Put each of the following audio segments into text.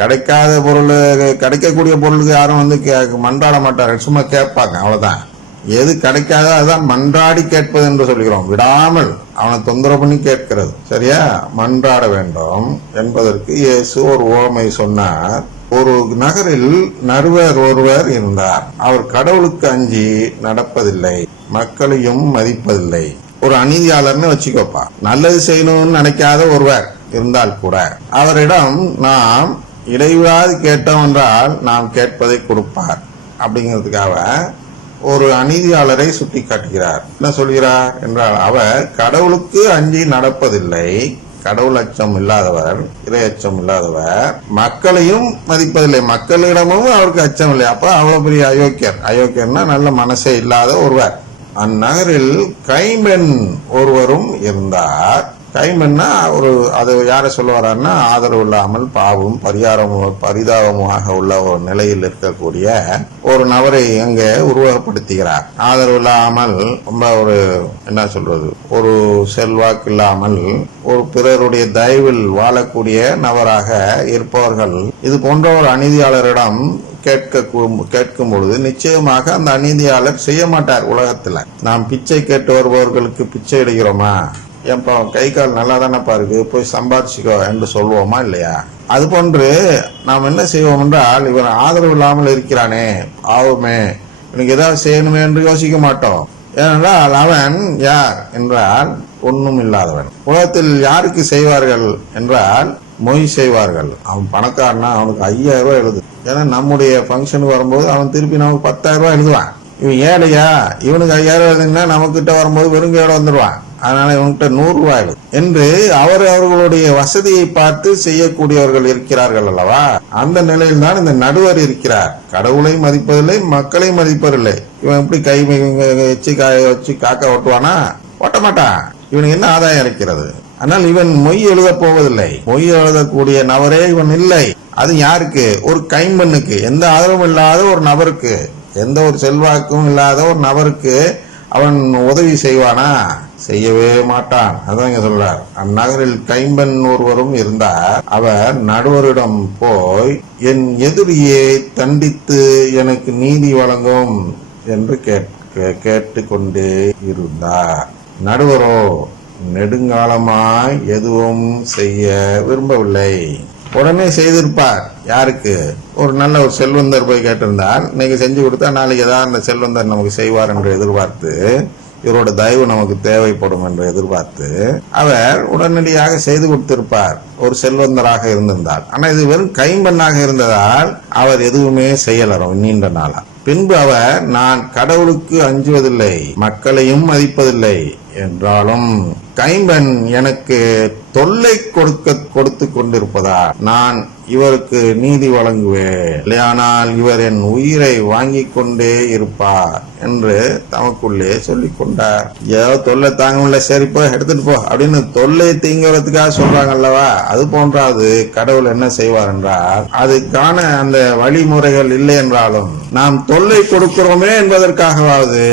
கிடைக்காத பொருள், கிடைக்கக்கூடிய பொருளுக்கு யாரும் வந்து மன்றாட மாட்டார்கள், சும்மா கேட்பாங்க, அவ்வளவுதான். எது கிடைக்காதோ அதுதான் மன்றாடி கேட்பது என்று சொல்கிறோம். விடாமல் அவனை தொந்தரவு பண்ணி கேட்கிறது, சரியா? மன்றாட வேண்டும் என்பதற்கு இயேசு ஒரு உவமை சொன்னார். ஒரு நகரில் நடுவர் ஒருவர் இருந்தார். அவர் கடவுளுக்கு அஞ்சி நடப்பதில்லை, மக்களையும் மதிப்பதில்லை. ஒரு அநீதியாளர்னு வச்சுக்கோப்பா. நல்லது செய்யணும்னு நினைக்காத ஒருவர் இருந்தால் கூட அவரிடம் நாம் இடைவிடாது கேட்டோம் என்றால் நாம் கேட்பதை கொடுப்பார் அப்படிங்கிறதுக்காக ஒரு அநீதியாளரை சுட்டி காட்டுகிறார். என்ன சொல்கிறார் என்றால், அவர் கடவுளுக்கு அஞ்சி நடப்பதில்லை, கடவுள் அச்சம் இல்லாதவர், இறை அச்சம் இல்லாதவர், மக்களையும் மதிப்பதில்லை, மக்களிடமும் அவருக்கு அச்சம் இல்லை. அப்ப அவ்வளவு பெரிய அயோக்கியர். அயோக்கியர்னா நல்ல மனசே இல்லாத ஒருவர். அந்நகரில் கைம்பெண் ஒருவரும் இருந்தார். கைம்பெண்ணா ஒரு, அது யாரை சொல்ல வர்றாருன்னா, ஆதரவு இல்லாமல் பாவம் பரிதாபமாக உள்ள ஒரு நிலையில் இருக்கக்கூடிய ஒரு நபரை அங்க உருவகப்படுத்துகிறார். ஆதரவு இல்லாமல், ரொம்ப ஒரு என்ன சொல்றது, ஒரு செல்வாக்கு இல்லாமல் ஒரு பிறருடைய தயவில் வாழக்கூடிய நபராக இருப்பவர்கள் இது போன்ற ஒரு அநீதியாளரிடம் கேட்கும் பொழுது நிச்சயமாக அந்த அநீதியாளர் செய்ய மாட்டார். உலகத்துல நாம் பிச்சை கேட்டு வருபவர்களுக்கு பிச்சை எடுக்கிறோமா? ஏன்பா கை கால் நல்லா தானப்பா இருக்கு, போய் சம்பாதிச்சுக்கோ என்று சொல்வோமா இல்லையா? அது போன்று நாம் என்ன செய்வோம் என்றால், இவன் ஆதரவு இல்லாமல் இருக்கிறானே, ஆவுமே, இவனுக்கு ஏதாவது செய்யணுமே என்று யோசிக்க மாட்டோம். ஏனென்றால் அவன் யார் என்றால் ஒன்றும் இல்லாதவன். உலகத்தில் யாருக்கு செய்வார்கள் என்றால் மொய் செய்வார்கள். அவன் பணக்காரனா, அவனுக்கு 5000 ரூபாய் எழுது. ஏன்னா நம்முடைய ஃபங்க்ஷனுக்கு வரும்போது அவன் திருப்பி நமக்கு 10,000 ரூபாய் எழுதுவான். இவன் ஏழையா, இவனுக்கு 5000 எழுதுன்னா நம்ம கிட்ட வரும்போது வெறுங்கையோட வந்துடுவான். அதனால இவன்கிட்ட 100 ரூபாய் என்று அவர்களுடைய வசதியை பார்த்து செய்யக்கூடியவர்கள் இருக்கிறார்கள் அல்லவா? அந்த நிலையில் தான் இந்த நடுவர் இருக்கிறார். கடவுளை மதிப்பதில்லை, மக்களை மதிப்பதில்லை. இவன் எப்படி கை வச்சு காய வச்சு காக்கா ஓட்டுவானா? ஓட்ட மாட்டான். இவனுக்கு என்ன ஆதாயம் இருக்கிறது? ஆனால் இவன் மொய் எழுத போவதில்லை. மொய் எழுதக்கூடிய நபரே இவன் இல்லை. அது யாருக்கு? ஒரு கைம்பெண்ணுக்கு, எந்த ஆதரவும் இல்லாத ஒரு நபருக்கு, எந்த ஒரு செல்வாக்கும் இல்லாத ஒரு நபருக்கு அவன் உதவி செய்வானா? செய்யவே மாட்டான். அதான் இங்க சொல்றார். அந்நகரில் கைம்பெண் ஒருவரும் இருந்தார். அவர் நடுவரிடம் போய், என் எதிரியை தண்டித்து எனக்கு நீதி வழங்கும் என்று கேட்டுக்கொண்டே இருந்தார். நடுவரோ நெடுங்காலமாய் எதுவும் செய்ய விரும்பவில்லை. உடனே செய்திருப்பார். யாருக்கு? ஒரு நல்ல ஒரு செல்வந்தர் போய் கேட்டிருந்தார், இன்னைக்கு செஞ்சு கொடுத்தா நாளைக்கு ஏதாவது அந்த செல்வந்தர் நமக்கு செய்வார் என்று எதிர்பார்த்து, இவரோட தயவு நமக்கு தேவைப்படும் என்று எதிர்பார்த்து அவர் உடனடியாக செய்து கொடுத்திருப்பார், ஒரு செல்வந்தராக இருந்திருந்தார். ஆனா இது வெறும் கைம்பெண்ணாக இருந்ததால் அவர் எதுவுமே செய்யல நீண்ட நாளா. பின்பு அவர், நான் கடவுளுக்கு அஞ்சுவதில்லை, மக்களையும் மதிப்பதில்லை என்றாலும் கைம்பெண் எனக்கு தொல்லை கொடுத்து கொண்டிருப்பதால் நான் இவருக்கு நீதி வழங்குவேன், இல்லையானால் இவர் என் உயிரை வாங்கி கொண்டே இருப்பார் என்று தமக்குள்ளே சொல்லிக் கொண்டார். ஏதோ தொல்லை தாங்க முடியல, சரிப்போ எடுத்துட்டு போ அப்படின்னு தொல்லை தீங்குறதுக்காக சொல்றாங்க அல்லவா? அது போன்றாது கடவுள் என்ன செய்வார் என்றால், அதுக்கான அந்த வழிமுறைகள் இல்லை என்றாலும் நாம் தொல்லை கொடுக்கிறோமே என்பதற்காகவாவது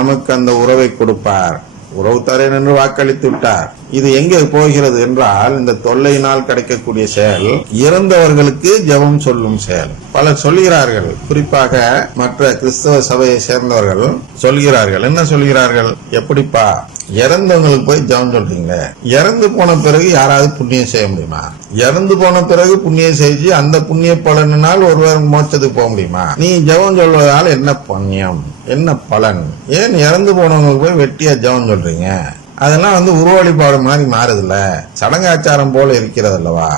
நமக்கு அந்த உறவை கொடுப்பார். உறவு தரேன் என்று வாக்களித்து விட்டார். இது எங்கே போகிறது என்றால், இந்த தொல்லையினால் கிடைக்கக்கூடிய செயல் இறந்தவர்களுக்கு ஜெபம் சொல்லும் செயல். பலர் சொல்கிறார்கள், குறிப்பாக மற்ற கிறிஸ்தவ சபையை சேர்ந்தவர்கள் சொல்கிறார்கள். என்ன சொல்கிறார்கள்? எப்படிப்பா இறந்தவங்களுக்கு போய் ஜெபம் சொல்றீங்க? இறந்து போன பிறகு யாராவது புண்ணியம் செய்ய முடியுமா? இறந்து போன பிறகு புண்ணியம் செஞ்சு அந்த புண்ணிய பலனால் ஒருவர் மோட்சத்துக்கு போக முடியுமா? நீ ஜெபம் சொல்வதால் என்ன புண்ணியம், என்ன பலன்? ஏன் இறந்து போனவங்களுக்கு போய் வெட்டியா ஜெபம் சொல்றீங்க? அதெல்லாம் உருவ வழிபாடு மாதிரி மாறுதுல்ல, சடங்காச்சாரம் போல இருக்கிறது அல்லவா?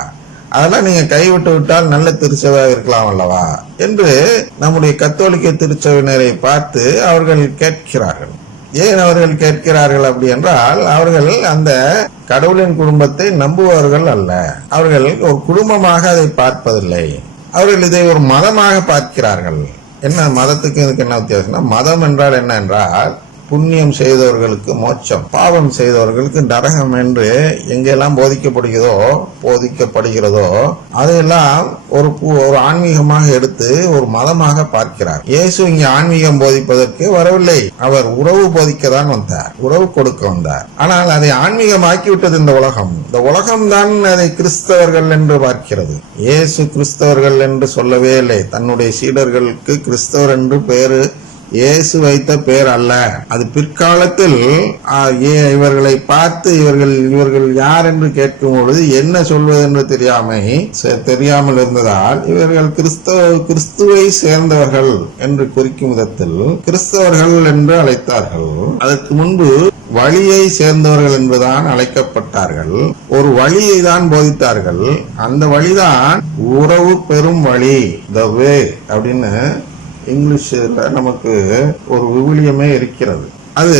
அதெல்லாம் நீங்க கைவிட்டு விட்டால் நல்ல திருச்சபையாக இருக்கலாம் அல்லவா என்று நம்முடைய கத்தோலிக்க திருச்சபையினரை பார்த்து அவர்கள் கேட்கிறார்கள். ஏன் அவர்கள் கேட்கிறார்கள் அப்படி என்றால், அவர்கள் அந்த கடவுளின் குடும்பத்தை நம்புவார்கள் அல்ல. அவர்கள் ஒரு குடும்பமாக அதை பார்ப்பதில்லை. அவர்கள் இதை ஒரு மதமாக பார்க்கிறார்கள். என்ன மதத்துக்கு இதுக்கு என்ன வித்தியாசம்னா, மதம் என்றால் என்ன என்றால், புண்ணியம் செய்தவர்களுக்கு மோட்சம், பாவம் செய்தவர்களுக்கு நரகம் என்று எங்கெல்லாம் போதிக்கப்படுகிறதோ அதையெல்லாம் ஒரு ஆன்மீகமாக எடுத்து ஒரு மதமாக பார்க்கிறார். இயேசு இங்கே ஆன்மீகம் போதிப்பதற்கு வரவில்லை, அவர் உறவு போதிக்கத்தான் வந்தார், உறவு கொடுக்க வந்தார். ஆனால் அதை ஆன்மீகமாக்கிவிட்டது இந்த உலகம்தான் அதை கிறிஸ்தவர்கள் என்று பார்க்கிறது. இயேசு கிறிஸ்தவர்கள் என்று சொல்லவே இல்லை. தன்னுடைய சீடர்களுக்கு கிறிஸ்தவர் என்று பெயரு இயேசு வைத்த பெயர் அல்ல. அது பிற்காலத்தில் இவர்களை பார்த்து இவர்கள் யார் என்று கேட்கும் பொழுது என்ன சொல்வது என்று தெரியாமல் இருந்ததால் இவர்கள் கிறிஸ்துவை சேர்ந்தவர்கள் என்று குறிக்கும் விதத்தில் கிறிஸ்தவர்கள் என்று அழைத்தார்கள். அதற்கு முன்பு வழியை சேர்ந்தவர்கள் என்றுதான் அழைக்கப்பட்டார்கள். ஒரு வழியை தான் போதித்தார்கள். அந்த வழிதான் உறவு பெறும் வழி, த வே அப்படின்னு இங்கிலீஷ்ல நமக்கு ஒரு விவிலியமே இருக்கிறது. அது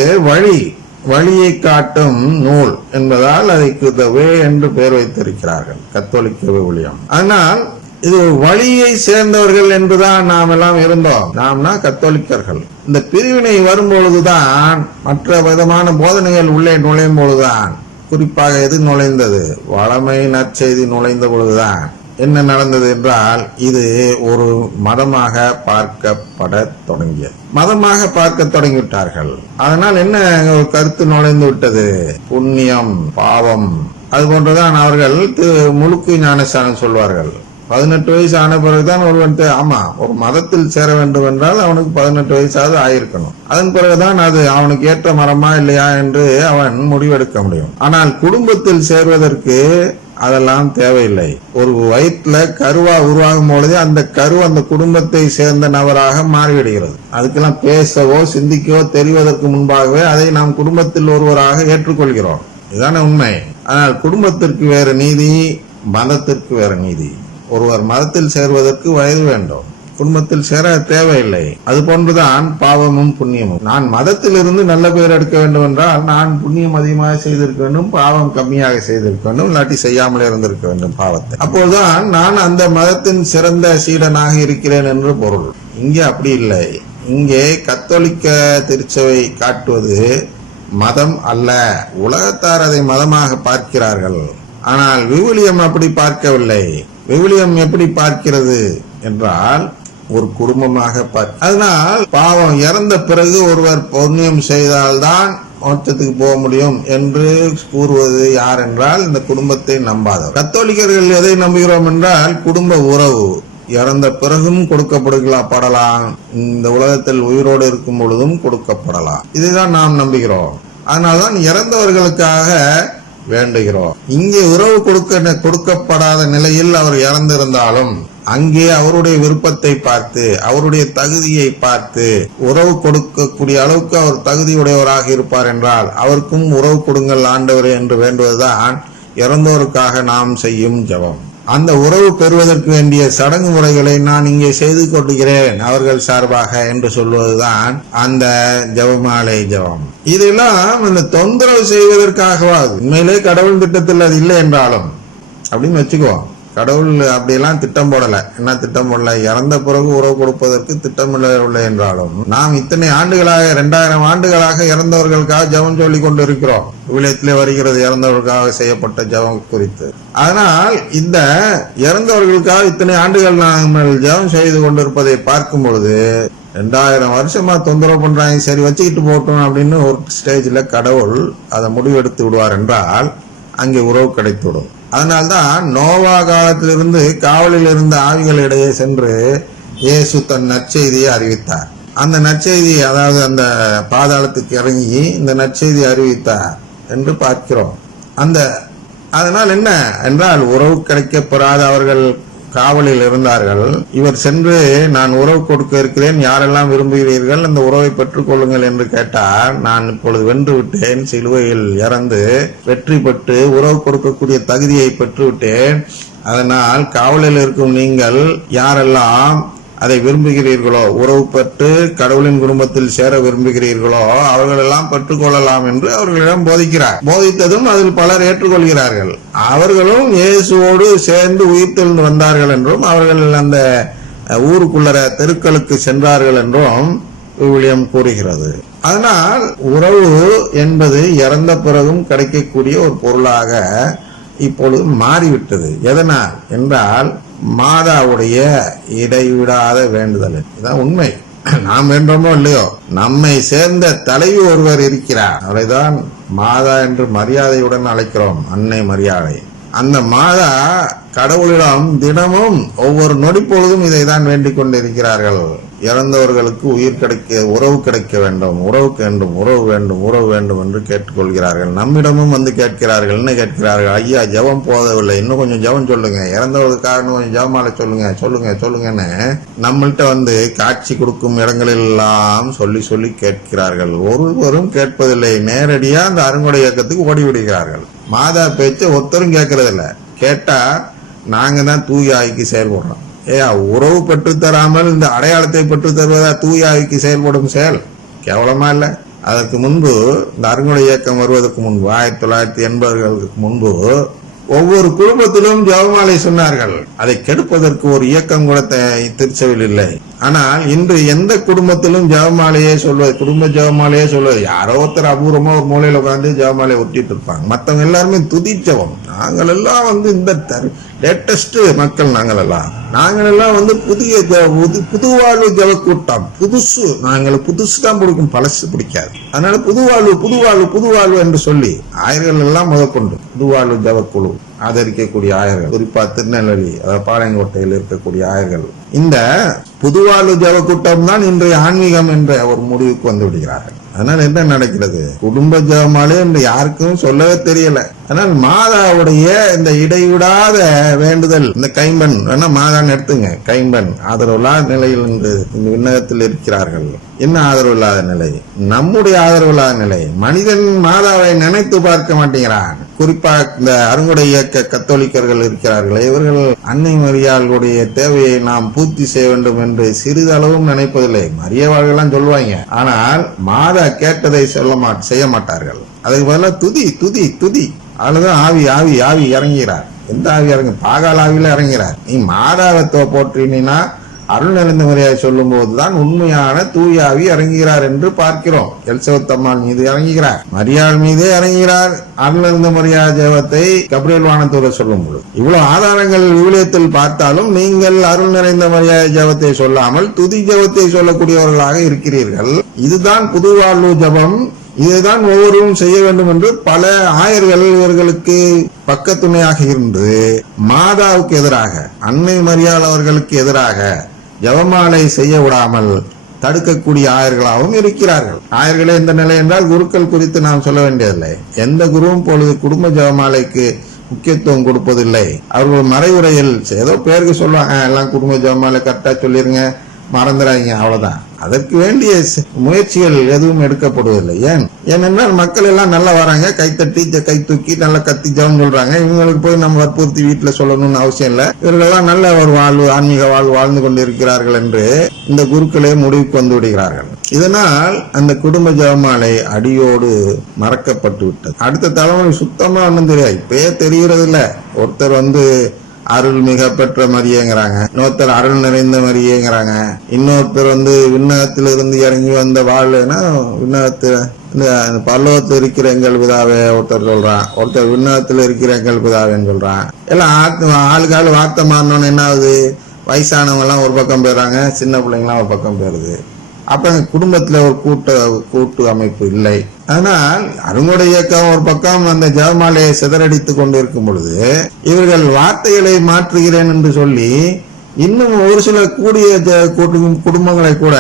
வழியை காட்டும் நூல் என்பதால் அதற்கு த வே என்று பெயர் வைத்திருக்கிறார்கள், கத்தோலிக்க விவிலியம். ஆனால் இது வழியை சேர்ந்தவர்கள் என்றுதான் நாம் எல்லாம் இருந்தோம். நாம்னா கத்தோலிக்கர்கள். இந்த பிரிவினை வரும்பொழுதுதான், மற்ற விதமான போதனைகள் உள்ளே நுழையும் பொழுதுதான், குறிப்பாக எது நுழைந்தது, வளமை நற்செய்தி நுழைந்த பொழுதுதான் என்ன நடந்தது என்றால், இது ஒரு மதமாக பார்க்கப்பட தொடங்கியது. மதமாக பார்க்க தொடங்கிவிட்டார்கள். அதனால் என்ன ஒரு கருத்து நுழைந்து விட்டது, புண்ணியம் பாவம். அது போன்றுதான் அவர்கள் முழுக்கு ஞானஸ்தானம் சொல்வார்கள். 18 வயசு ஆன பிறகுதான் ஒருவன் ஒரு மதத்தில் சேர வேண்டும் என்றால் அவனுக்கு 18 வயசாவது ஆயிருக்கணும். அதன் பிறகுதான் அது அவனுக்கு ஏற்ற மரமா இல்லையா என்று அவன் முடிவெடுக்க முடியும். ஆனால் குடும்பத்தில் சேர்வதற்கு அதெல்லாம் தேவையில்லை. ஒரு வயிற்றுல கருவா உருவாகும் பொழுதே அந்த அந்த குடும்பத்தை சேர்ந்த நபராக மாறிவிடுகிறது. அதுக்கெல்லாம் பேசவோ சிந்திக்கவோ தெரிவதற்கு முன்பாகவே அதை நாம் குடும்பத்தில் ஒருவராக ஏற்றுக்கொள்கிறோம். இதுதான உண்மை. ஆனால் குடும்பத்திற்கு வேறு நீதி, மதத்திற்கு வேறு நீதி. ஒருவர் மதத்தில் சேர்வதற்கு வயது வேண்டும், குடும்பத்தில் சேர தேவையில்லை. அது போன்றுதான் பாவமும் புண்ணியமும். நான் மதத்தில் இருந்து நல்ல பெயர் எடுக்க வேண்டும் என்றால் நான் புண்ணியம் அதிகமாக செய்திருக்க வேண்டும், பாவம் கம்மியாக செய்திருக்க வேண்டும், இல்லாட்டி செய்யாமல் இருந்திருக்க வேண்டும் பாவத்தை. அப்போதுதான் நான் அந்த மதத்தின் சிறந்த சீடனாக இருக்கிறேன் என்று பொருள். இங்கே அப்படி இல்லை. இங்கே கத்தோலிக்க திருச்சபை காட்டுவது மதம் அல்ல. உலகத்தார் அதை மதமாக பார்க்கிறார்கள். ஆனால் விவிலியம் அப்படி பார்க்கவில்லை. விவிலியம் எப்படி பார்க்கிறது என்றால் ஒரு குடும்பமாக அதனால் பாவம் இறந்த பிறகு ஒருவர் புண்ணியம் செய்தால்தான் மோட்சத்துக்கு போக முடியும் என்று கூறுவது யார் என்றால் இந்த குடும்பத்தை நம்பாதவர். கத்தோலிக்கர்கள் எதை நம்புகிறோம் என்றால் குடும்ப உறவு இறந்த பிறகும் கொடுக்கப்படலாம், இந்த உலகத்தில் உயிரோடு இருக்கும் பொழுதும் கொடுக்கப்படலாம். இதுதான் நாம் நம்புகிறோம். அதனால்தான் இறந்தவர்களுக்காக வேண்டுகிறோம். இங்கே உறவு கொடுக்கப்படாத நிலையில் அவர் இறந்திருந்தாலும் அங்கே அவருடைய விருப்பத்தை பார்த்து, அவருடைய தகுதியை பார்த்து உறவு கொடுக்கக்கூடிய அளவுக்கு அவர் தகுதியுடையவராக இருப்பார் என்றால் அவருக்கும் உறவு கொடுங்கள் ஆண்டவரே என்று வேண்டுவதுதான் இறந்தோருக்காக நாம் செய்யும் ஜெபம். அந்த உறவு பெறுவதற்கு வேண்டிய சடங்கு முறைகளை நான் இங்கே செய்து கொள்கிறேன் அவர்கள் சார்பாக என்று சொல்வதுதான் அந்த ஜெபமாலை ஜெபம். இதெல்லாம் இந்த தொந்தரவு செய்வதற்காகவா? உண்மையிலே கடவுள் திட்டத்தில் அது இல்லை என்றாலும் அப்படின்னு வச்சுக்குவோம். கடவுள் அப்படியெல்லாம் திட்டம் போடல. என்ன திட்டம் போடல? இறந்த பிறகு உறவு கொடுப்பதற்கு திட்டமிடவில்லை என்றாலும் நாம் இத்தனை ஆண்டுகளாக 2000 ஆண்டுகளாக இறந்தவர்களுக்காக ஜெபம் சொல்லிக் கொண்டு இருக்கிறோம். விவிலியத்திலே வருகிறது இறந்தவர்களுக்காக செய்யப்பட்ட ஜெபம் குறித்து. அதனால் இந்த இறந்தவர்களுக்காக இத்தனை ஆண்டுகள் நாங்கள் ஜெபம் செய்து கொண்டிருப்பதை பார்க்கும் பொழுது 2000 வருஷமா தொந்தரவு பண்றாங்க, சரி வச்சுக்கிட்டு போட்டோம் அப்படின்னு ஒரு ஸ்டேஜ்ல கடவுள் அதை முடிவெடுத்து விடுவார் என்றால் அங்கே உறவு கிடைத்துவிடும். அதனால்தான் நோவா காலத்திலிருந்து காவலில் இருந்த ஆவிகளிடையே சென்று இயேசு தன் நற்செய்தியை அறிவித்தார். அந்த நற்செய்தி, அதாவது அந்த பாதாளத்துக்கு இறங்கி இந்த நற்செய்தி அறிவித்தார் என்று பார்க்கிறோம். அதனால் என்ன என்றால் உறவு கிடைக்கப்பெறாத அவர்கள் காவலில் இருந்தார்கள். இவர் சென்று நான் உறவு கொடுக்க இருக்கிறேன், யாரெல்லாம் விரும்புகிறீர்கள் அந்த உறவை பெற்றுக் கொள்ளுங்கள் என்று கேட்டார். நான் இப்பொழுது வென்று விட்டேன், சிலுவையில் இறந்து வெற்றி பெற்று உறவு கொடுக்கக்கூடிய தகுதியை பெற்றுவிட்டேன். அதனால் காவலில் இருக்கும் நீங்கள் யாரெல்லாம் அதை விரும்புகிறீர்களோ, உறவு பெற்று கடவுளின் குடும்பத்தில் சேர விரும்புகிறீர்களோ அவர்களெல்லாம் பெற்றுக்கொள்ளலாம் என்று அவர்களிடம் போதிக்கிறார். போதித்ததும் அதில் பலர் ஏற்றுக்கொள்கிறார்கள். அவர்களும் இயேசுவோடு சேர்ந்து உயிர்த்தெழுந்து வந்தார்கள் என்றும் அவர்கள் அந்த ஊருக்குள்ளர தெருக்களுக்கு சென்றார்கள் என்றும் விவிலியம் கூறுகிறது. அதனால் உறவு என்பது இறந்த பிறகும் கிடைக்கக்கூடிய ஒரு பொருளாக இப்பொழுது மாறிவிட்டது. எதனால் என்றால் மாதாவுடைய இடைவிடாத வேண்டுதல். இதுதான் உண்மை. நாம் வேண்டோமோ இல்லையோ, நம்மை சேர்ந்த தலைவி ஒருவர் இருக்கிறார். அவரைதான் மாதா என்று மரியாதையுடன் அழைக்கிறோம், அன்னை மரியாதை. அந்த மாதா கடவுளிடம் தினமும் ஒவ்வொரு நொடி பொழுதும் இதை தான் வேண்டிக் கொண்டிருக்கிறார்கள். இறந்தவர்களுக்கு உயிர் கிடைக்க, உறவு கிடைக்க வேண்டும், உறவு வேண்டும், உறவு வேண்டும், உறவு வேண்டும் என்று கேட்டுக்கொள்கிறார்கள். நம்மிடமும் வந்து கேட்கிறார்கள். என்ன கேட்கிறார்கள்? ஐயா ஜெபம் போதவில்லை, இன்னும் கொஞ்சம் ஜெபம் சொல்லுங்க, இறந்தவர்களுக்காக இன்னும் கொஞ்சம் ஜெபமாலை சொல்லுங்க சொல்லுங்க சொல்லுங்கன்னு நம்மள்கிட்ட வந்து காட்சி கொடுக்கும் இடங்களில் எல்லாம் சொல்லி சொல்லி கேட்கிறார்கள். ஒருவரும் கேட்பதில்லை. நேரடியா அந்த அருங்கொடை இயக்கத்துக்கு ஓடி விடுகிறார்கள். மாதா பேச்ச ஒருத்தரும் கேட்கறதில்ல. கேட்டா நாங்க தான் தூய ஆவிக்கு செயல்படுறோம். உறவு பெற்று தராமல் இந்த அடையாளத்தை பெற்று தருவதா தூய ஆவிக்கு செயல்படும் செயல்? கேவலமா இல்ல? அதற்கு முன்பு, இந்த அருங்கொடை இயக்கம் வருவதற்கு முன்பு, 1980களுக்கு முன்பு ஒவ்வொரு குடும்பத்திலும் ஜெபமாலை சொன்னார்கள். அதை கெடுப்பதற்கு ஒரு இயக்கம் கூட திருச்சபையில் இல்லை. ஆனால் இன்று எந்த குடும்பத்திலும் ஜெபமாலையே சொல்வது, குடும்ப ஜெபமாலையே சொல்வது, யாரோ ஒருத்தர் அபூர்வமா ஒரு மூலையில உட்காந்து ஜெபமாலையை ஒட்டிட்டு இருப்பாங்க. மற்றவங்க எல்லாருமே துதி ஜெபம். நாங்கள் எல்லாம் வந்து இந்த லேட்டஸ்ட் மக்கள், நாங்கள் எல்லாம் வந்து புதுவாழ்வு ஜெப கூட்டம், புதுசு. நாங்கள் புதுசு தான் பிடிக்கும், பழசு பிடிக்காது. அதனால புதுவாழ்வு புதுவாழ்வு புதுவாழ்வு என்று சொல்லி ஆயர்கள் எல்லாம் முதற்கொண்டு புதுவாழ்வு ஜெப குழு ஆதரிக்கக்கூடிய ஆயர்கள், குறிப்பா திருநெல்வேலி, அதாவது பாளையங்கோட்டையில் இருக்கக்கூடிய ஆயர்கள், இந்த புதுவாழ்வு ஜெப கூட்டம் தான் இன்றைய ஆன்மீகம் என்ற ஒரு முடிவுக்கு வந்து விடுகிறார்கள். அதனால என்ன நடக்கிறது? குடும்ப ஜெபமாலே என்று யாருக்கும் சொல்லவே தெரியல. ஆனால் மாதாவுடைய இந்த இடைவிடாத வேண்டுதல், இந்த கைம்பெண் வேணா மாதான்னு எடுத்துங்க, கைம்பெண் ஆதரவில்லாத நிலையில் இந்த விண்ணகத்தில் இருக்கிறார்கள். என்ன ஆதரவு இல்லாத நிலை? நம்முடைய ஆதரவு இல்லாத நிலை. மனிதன் மாதாவை நினைத்து பார்க்க மாட்டேங்கிறான். குறிப்பா இந்த அருங்கொடை இயக்க கத்தோலிக்கர்கள் இருக்கிறார்கள். இவர்கள் அன்னை மரியாளுடைய தேவையை நாம் பூர்த்தி செய்ய வேண்டும் என்று சிறிதளவும் நினைப்பதில்லை. மரியவாழ்கெல்லாம் சொல்லுவாங்க, ஆனால் மாதா கேட்டதை செய்ய மாட்டார்கள். அதுக்கு பதிலாக துதி துதி துதி. அதுதான் ஆவி ஆவி ஆவி இறங்கிறார். எந்த ஆவி இறங்கு? பாகால் ஆவியில இறங்கிறார். நீ மாதாவை போற்றினா அருள் நிறைந்த முறையை சொல்லும் போதுதான் உண்மையான தூய ஆவி இறங்குகிறார் என்று பார்க்கிறோம். எலிசபெத் அம்மாள் மீது இறங்குகிறார், மரியாள் மீதே இறங்குகிறார். அருள் நிறைந்த முறையா ஜெபத்தை கபிரியேல் வானதூதர் சொல்லும் பொழுது இவ்வளவு ஆதாரங்கள் விவிலியத்தில் பார்த்தாலும் நீங்கள் அருள் நிறைந்த மரியா ஜெபத்தை சொல்லாமல் துதி ஜெபத்தை சொல்லக்கூடியவர்களாக இருக்கிறீர்கள். இதுதான் புதுவாழ்வு ஜெபம், இதுதான் ஒவ்வொருவரும் செய்ய வேண்டும் என்று பல ஆயர்கள் இவர்களுக்கு பக்கத்துணையாக இருந்து மாதாவுக்கு எதிராக, அன்னை மரியாள் அவர்களுக்கு எதிராக ஜெபமாலை செய்ய விடாமல் தடுக்கக்கூடிய ஆயர்களாகவும் இருக்கிறார்கள். ஆயர்களே எந்த நிலை என்றால், குருக்கள் குறித்து நாம் சொல்ல வேண்டியதில்லை. எந்த குருவும் பொழுது குடும்ப ஜெபமாலைக்கு முக்கியத்துவம் கொடுப்பதில்லை. அவர்கள் மறைவுரையில் ஏதோ பேருக்கு சொல்லுவாங்க, எல்லாம் குடும்ப ஜெபமாலை கரெக்டா சொல்லிருங்க, மறந்துடாதீங்க, அவ்வளவுதான். அதற்கு வேண்டிய முயற்சிகள் எதுவும் எடுக்கப்படுவதில்லை. ஏனென்றால் மக்கள் எல்லாம் நல்லா வராங்க, கைத்தட்டி கை தூக்கி நல்லா கத்தி ஜெபம் சொல்றாங்க. இவங்களுக்கு போய் நம்ம வற்புறுத்தி வீட்டுல சொல்லணும்னு அவசியம் இல்லை. இவர்களெல்லாம் நல்ல ஒரு வாழ்வு, ஆன்மீக வாழ்வு வாழ்ந்து கொண்டிருக்கிறார்கள் என்று இந்த குருக்களே முடிவுக்கு வந்து விடுகிறார்கள். இதனால் அந்த குடும்ப ஜெபமாலை அடியோடு மறக்கப்பட்டு விட்டது. அடுத்த தலைமுறை சுத்தமா ஒன்றும் தெரியாது. இப்பயே தெரிகிறது இல்ல. ஒருத்தர் வந்து அருள் மிக பெற்ற மரியங்கிறாங்க, இன்னொருத்தர் அருள் நிறைந்த மரியங்கிறாங்க, இன்னொருத்தர் வந்து விண்ணகத்திலிருந்து இறங்கி வந்த வாழ்னா விண்ணகத்துல இந்த பல்லவத்தில் இருக்கிற எங்கள் பிதாவே ஒருத்தர் சொல்றான், ஒருத்தர் விண்ணகத்தில் இருக்கிற எங்கள் பிதாவேன்னு சொல்றான். எல்லாம் ஆளுக்கு ஆளு வார்த்தை மாறினோன்னு என்ன ஆகுது? வயசானவங்க எல்லாம் ஒரு பக்கம் போயிடுறாங்க, சின்ன பிள்ளைங்களாம் ஒரு பக்கம் போயிருது. அப்ப குடும்பத்துல ஒரு கூட்டு அமைப்பு இல்லை. ஆனால் அருங்கொடை இயக்கம் ஒரு பக்கம் அந்த ஜெபமாலையை சிதறடித்துக் கொண்டிருக்கும் பொழுது இவர்கள் வார்த்தைகளை மாற்றுகிறேன் என்று சொல்லி இன்னும் ஒரு சில குடும்பங்களை கூட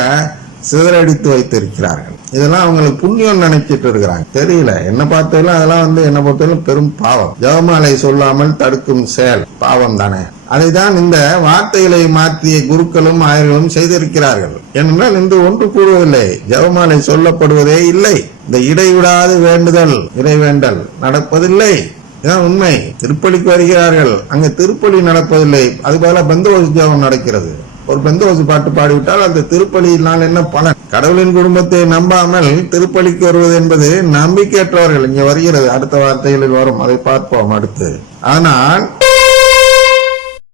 சிதறடித்து வைத்திருக்கிறார்கள். இதெல்லாம் அவங்களுக்கு புண்ணியம் நினைச்சிட்டு இருக்கிறாங்க, தெரியல. என்ன பார்த்தாலும் அதெல்லாம் வந்து என்ன பொறுத்தாலும் பெரும் பாவம். ஜெபமாலை சொல்லாமல் தடுக்கும் செயல் பாவம் தானே. அதைதான் இந்த வார்த்தைகளை மாற்றிய குருக்களும் ஆயர்களும் செய்திருக்கிறார்கள். ஏனென்றால் இன்று ஒன்று கூடுவதில்லை, ஜெபமாலை சொல்லப்படுவதே இல்லை. இந்த இடைவிடாது வேண்டுதல், இறைவேண்டல் நடப்பதில்லை. இதான் உண்மை. திருப்பலிக்கு வருகிறார்கள், அங்க திருப்பலி நடப்பதில்லை. அதுபோல பெந்தகோஸ்து ஜெபம் நடக்கிறது. ஒரு பெந்தகோஸ்து பாட்டு பாடிவிட்டால் அந்த திருப்பலியினால் என்ன பலன்? கடவுளின் குடும்பத்தை நம்பாமல் திருப்பலிக்கு வருவது என்பது நம்பிக்கையற்றவர்கள். இங்க வருகிறது, அடுத்த வார்த்தைகளில் வரும், அதை பார்ப்போம் அடுத்து. ஆனால்